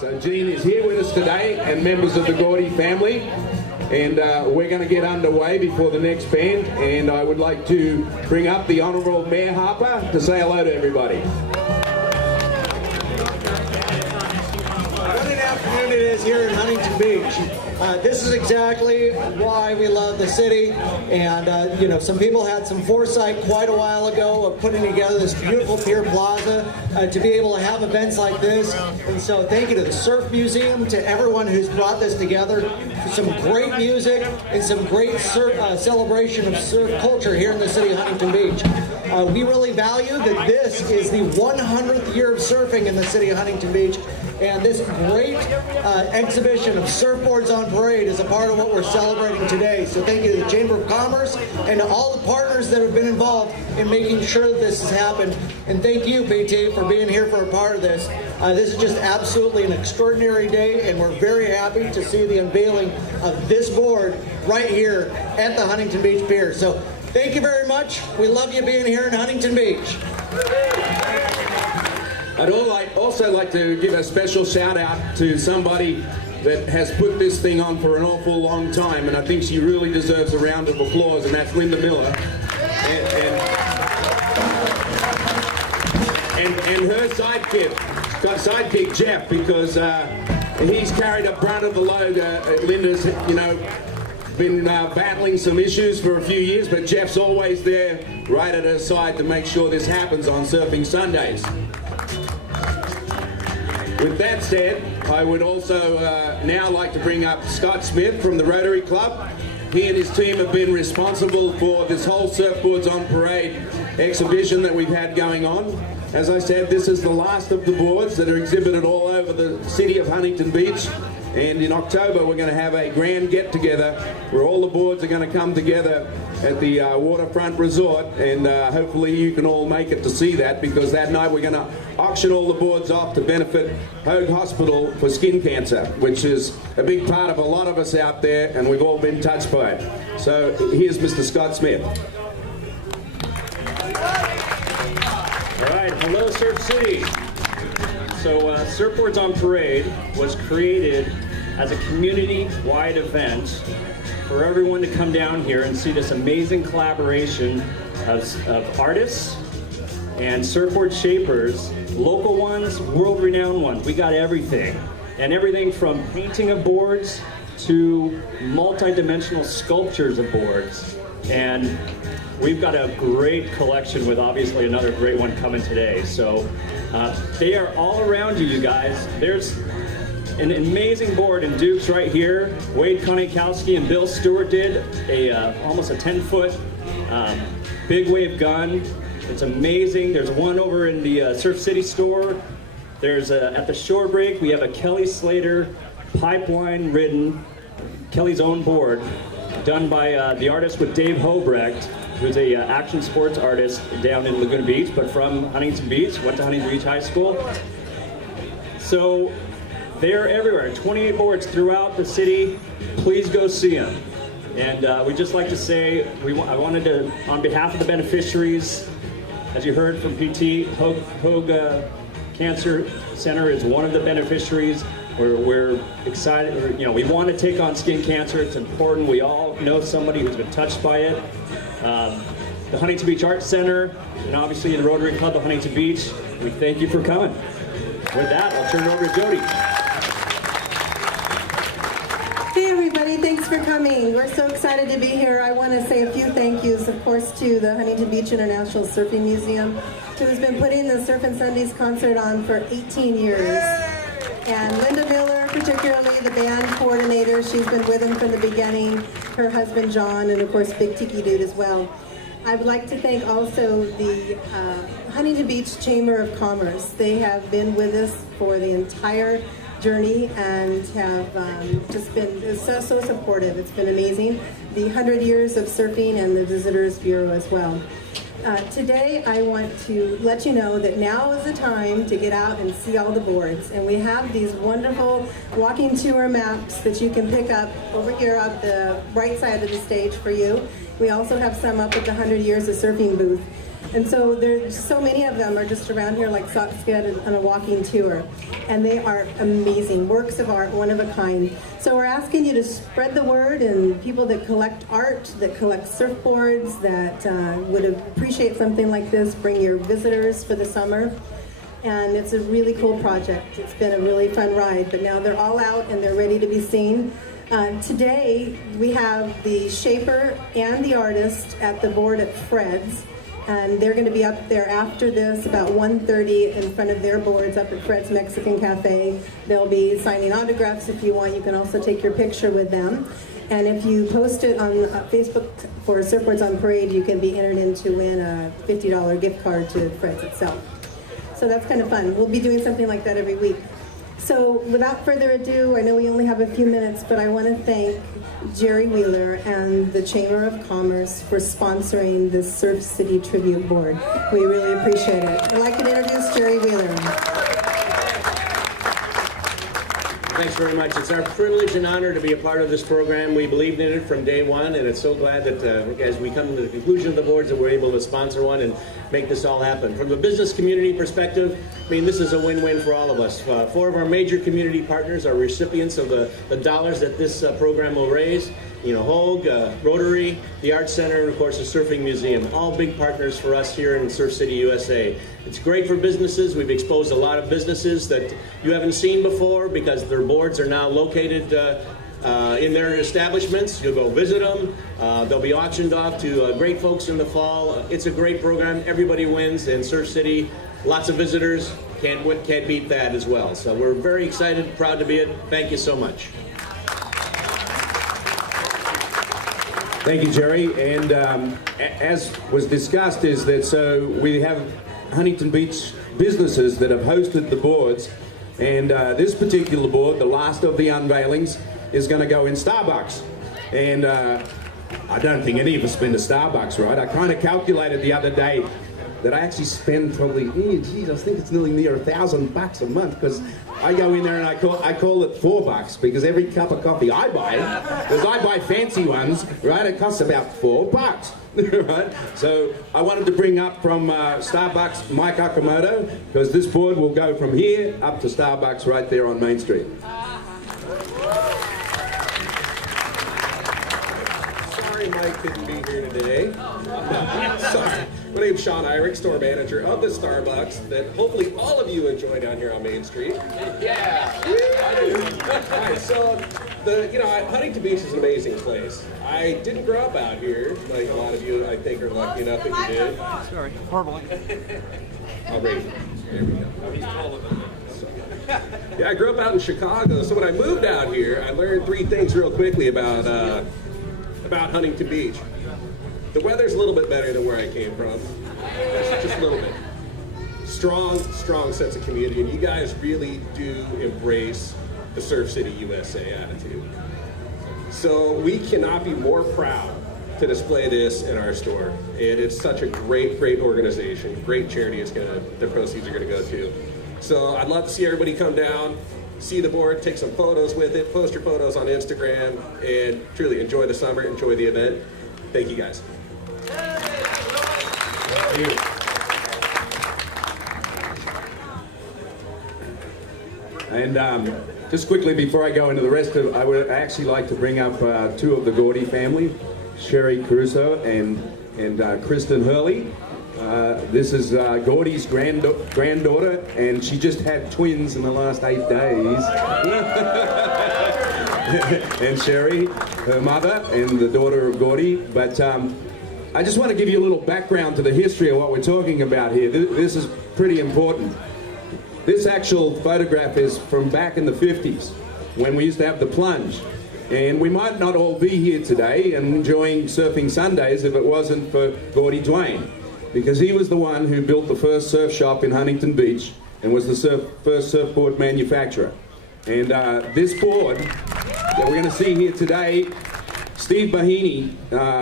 So Jean is here with us today and members of the Gordy family, and we're going to get underway before the next band, and I would like to bring up the Honourable Mayor Harper to say hello to everybody. What an afternoon it is here in Huntington Beach. This is exactly why we love the city, and you know, some people had some foresight quite a while ago of putting together this beautiful Pier Plaza to be able to have events like this. And so thank you to the Surf Museum, to everyone who's brought this together, for some great music and some great celebration of surf culture here in the city of Huntington Beach. We really value that this is the 100th year of surfing in the city of Huntington Beach, and this great exhibition of Surfboards On Parade is a part of what we're celebrating today. So thank you to the Chamber of Commerce and to all the partners that have been involved in making sure that this has happened. And thank you, PT, for being here for a part of this. This is just absolutely an extraordinary day, and we're very happy to see the unveiling of this board right here at the Huntington Beach Pier. So thank you very much. We love you being here in Huntington Beach. I'd also like to give a special shout out to somebody that has put this thing on for an awful long time, and I think she really deserves a round of applause, and that's Linda Miller. And her sidekick Jeff, because he's carried a brunt of the load. Linda's, you know, been battling some issues for a few years, but Jeff's always there right at her side to make sure this happens on Surfing Sundays. With that said, I would also now like to bring up Scott Smith from the Rotary Club. He and his team have been responsible for this whole Surfboards On Parade exhibition that we've had going on. As I said, this is the last of the boards that are exhibited all over the city of Huntington Beach. And in October, we're going to have a grand get-together where all the boards are going to come together at the waterfront resort, and hopefully you can all make it to see that, because that night we're going to auction all the boards off to benefit Hoag Hospital for skin cancer, which is a big part of a lot of us out there, and we've all been touched by it. So here's Mr. Scott Smith. All right, hello Surf City. So Surfboards On Parade was created as a community-wide event for everyone to come down here and see this amazing collaboration of artists and surfboard shapers, local ones, world-renowned ones. We got everything. And everything from painting of boards to multi-dimensional sculptures of boards. And we've got a great collection with obviously another great one coming today. So they are all around you, you guys. There's an amazing board in Duke's right here. Wade Konikowski and Bill Stewart did almost a 10-foot big wave gun. It's amazing. There's one over in the Surf City store. There's at the shore break, we have a Kelly Slater pipeline-ridden, Kelly's own board, done by the artist with Dave Hobrecht, who's a action sports artist down in Laguna Beach, but from Huntington Beach, went to Huntington Beach High School. So they're everywhere, 28 boards throughout the city. Please go see them. And we'd just like to say, I wanted to, on behalf of the beneficiaries, as you heard from PT, Hoag Cancer Center is one of the beneficiaries. We're excited, you know, we want to take on skin cancer. It's important. We all know somebody who's been touched by it. The Huntington Beach Arts Center, and obviously the Rotary Club of Huntington Beach, we thank you for coming. With that, I'll turn it over to Jody. Hey everybody, thanks for coming. We're so excited to be here. I want to say a few thank yous, of course, to the Huntington Beach International Surfing Museum, who's been putting the Surfin Sundays concert on for 18 years. And Linda Miller, particularly the band coordinator, she's been with them from the beginning, her husband John, and of course Big Tiki Dude as well. I would like to thank also the Huntington Beach Chamber of Commerce. They have been with us for the entire journey and have just been so supportive. It's been amazing. The 100 years of surfing and the Visitors Bureau as well. Today I want to let you know that now is the time to get out and see all the boards, and we have these wonderful walking tour maps that you can pick up over here on the right side of the stage for you. We also have some up at the 100 Years of Surfing booth. And so there's so many of them are just around here like socks get on a walking tour. And they are amazing, works of art, one of a kind. So we're asking you to spread the word, and people that collect art, that collect surfboards, that would appreciate something like this, bring your visitors for the summer. And it's a really cool project. It's been a really fun ride, but now they're all out and they're ready to be seen. Today, we have the shaper and the artist at the board at Fred's, and they're going to be up there after this about 1:30 in front of their boards up at Fred's Mexican Cafe. They'll be signing autographs if you want. You can also take your picture with them. And if you post it on Facebook for Surfboards on Parade, you can be entered in to win a $50 gift card to Fred's itself. So that's kind of fun. We'll be doing something like that every week. So without further ado, I know we only have a few minutes, but I want to thank Jerry Wheeler and the Chamber of Commerce for sponsoring this Surf City Tribute Board. We really appreciate it. I'd like to introduce Jerry Wheeler. Thanks very much. It's our privilege and honor to be a part of this program. We believed in it from day one, and it's so glad that as we come to the conclusion of the boards that we're able to sponsor one and make this all happen. From a business community perspective, I mean, this is a win-win for all of us. 4 of our major community partners are recipients of the dollars that this program will raise. You know, Hogue, Rotary, the Arts Center, and of course the Surfing Museum, all big partners for us here in Surf City, USA. It's great for businesses. We've exposed a lot of businesses that you haven't seen before because their boards are now located in their establishments. You'll go visit them. They'll be auctioned off to great folks in the fall. It's a great program. Everybody wins, and Surf City, lots of visitors. Can't beat that as well. So we're very excited, proud to be it. Thank you so much. Thank you, Jerry. And as was discussed, is that so we have Huntington Beach businesses that have hosted the boards, and this particular board, the last of the unveilings, is going to go in Starbucks. And I don't think any of us been to Starbucks, right? I kind of calculated the other day that I actually spend probably, I think it's near $1,000 a month, because I go in there and I call it $4 because every cup of coffee I buy, because I buy fancy ones, right? It costs about $4, right? So I wanted to bring up from Starbucks Mike Akamoto, because this board will go from here up to Starbucks right there on Main Street. Sorry Mike couldn't be here today. Sorry. My name's Sean Irick, store manager of the Starbucks that hopefully all of you enjoy down here on Main Street. Yeah. I do. All right, so Huntington Beach is an amazing place. I didn't grow up out here, like a lot of you I think are lucky enough that you did. Sorry, horrible. I'll raise it. There we go. Oh, he's calling it. Yeah, I grew up out in Chicago, so when I moved out here, I learned 3 things real quickly about Huntington Beach. The weather's a little bit better than where I came from. Just a little bit. Strong sense of community, and you guys really do embrace the Surf City USA attitude. So we cannot be more proud to display this in our store. And it's such a great organization, great charity the proceeds are gonna go to. So I'd love to see everybody come down, see the board, take some photos with it, post your photos on Instagram, and truly enjoy the summer, enjoy the event. Thank you guys. Thank you. And just quickly before I go into the rest of, I would actually like to bring up 2 of the Gordy family, Sherry Caruso and Kristen Hurley. This is Gordy's granddaughter, and she just had twins in the last 8 days. And Sherry, her mother, and the daughter of Gordy. But I just want to give you a little background to the history of what we're talking about here. This is pretty important. This actual photograph is from back in the 50s, when we used to have the plunge. And we might not all be here today and enjoying Surfing Sundays if it wasn't for Gordy Dwayne, because he was the one who built the first surf shop in Huntington Beach and was the first surfboard manufacturer. And this board that we're going to see here today, Steve Bahini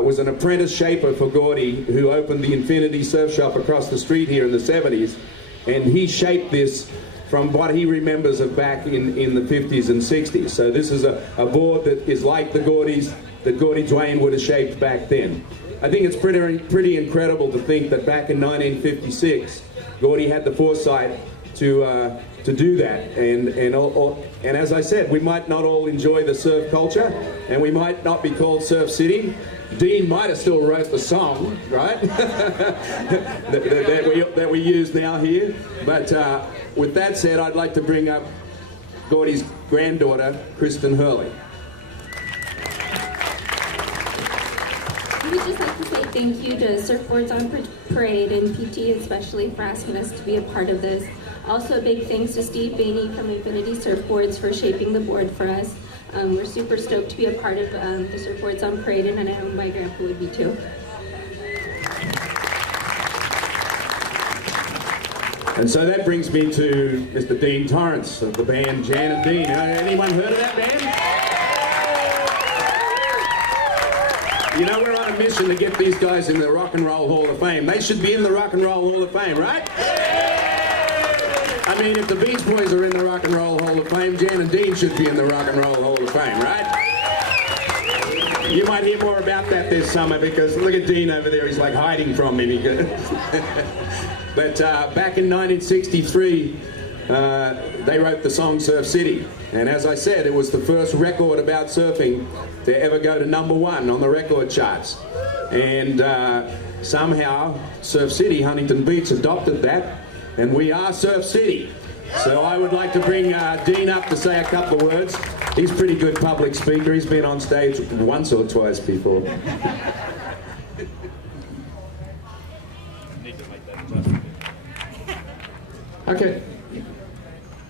was an apprentice shaper for Gordy, who opened the Infinity Surf Shop across the street here in the 70s, and he shaped this from what he remembers of back in the 50s and 60s. So this is a board that is like the Gordys that Gordy Dwayne would have shaped back then. I think it's pretty incredible to think that back in 1956, Gordy had the foresight to do that. And as I said, we might not all enjoy the surf culture, and we might not be called Surf City. Dean might have still wrote the song, right? that we use now here. But with that said, I'd like to bring up Gordy's granddaughter, Kristen Hurley. We would just like to say thank you to Surfboards on Parade and PT especially for asking us to be a part of this. Also a big thanks to Steve Bainey from Infinity Surfboards for shaping the board for us. We're super stoked to be a part of the Surfboards on Parade, and I know my grandpa would be too. And so that brings me to Mr. Dean Torrance of the band Jan and Dean. Anyone heard of that band? You know, we're on a mission to get these guys in the Rock and Roll Hall of Fame. They should be in the Rock and Roll Hall of Fame, right? I mean, if the Beach Boys are in the Rock and Roll Hall of Fame, Jan and Dean should be in the Rock and Roll Hall of Fame, right? You might hear more about that this summer because look at Dean over there, he's like hiding from me. But back in 1963, they wrote the song Surf City. And as I said, it was the first record about surfing to ever go to #1 on the record charts. And somehow, Surf City, Huntington Beach, adopted that. And we are Surf City. So I would like to bring Dean up to say a couple of words. He's a pretty good public speaker. He's been on stage once or twice before. Okay.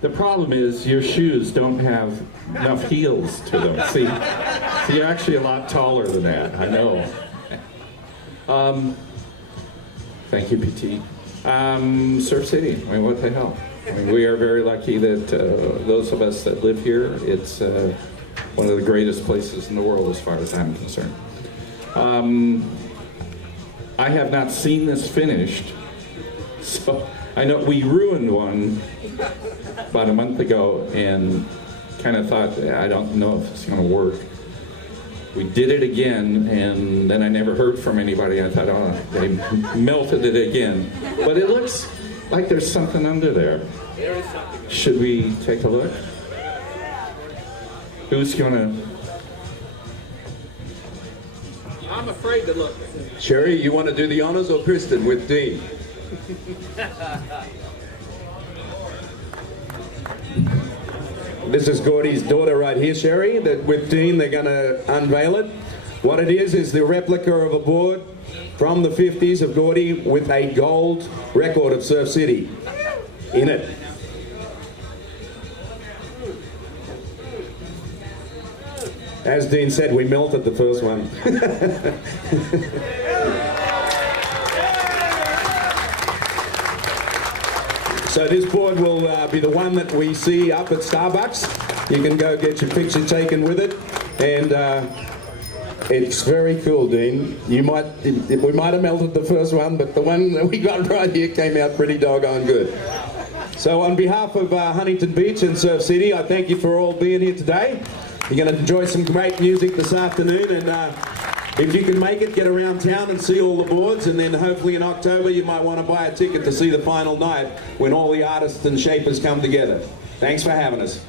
The problem is your shoes don't have enough heels to them. See, you're actually a lot taller than that. I know. Thank you, PT. Surf City. I mean, what the hell? I mean, we are very lucky that those of us that live here, it's one of the greatest places in the world as far as I'm concerned. I have not seen this finished, so I know we ruined one about a month ago and kind of thought, I don't know if it's going to work. We did it again, and then I never heard from anybody. I thought, oh, they melted it again. But it looks like there's something under there. Should we take a look? Who's gonna? I'm afraid to look. Sherry, you want to do the honors or Kristen with Dean? This is Gordy's daughter right here, Sherry. With Dean, they're going to unveil it. What it is the replica of a board from the 50s of Gordy with a gold record of Surf City in it. As Dean said, we melted the first one. So this board will be the one that we see up at Starbucks. You can go get your picture taken with it, and it's very cool, Dean. We might have melted the first one, but the one that we got right here came out pretty doggone good. So on behalf of Huntington Beach and Surf City, I thank you for all being here today. You're going to enjoy some great music this afternoon, and if you can make it, get around town and see all the boards, and then hopefully in October you might want to buy a ticket to see the final night when all the artists and shapers come together. Thanks for having us.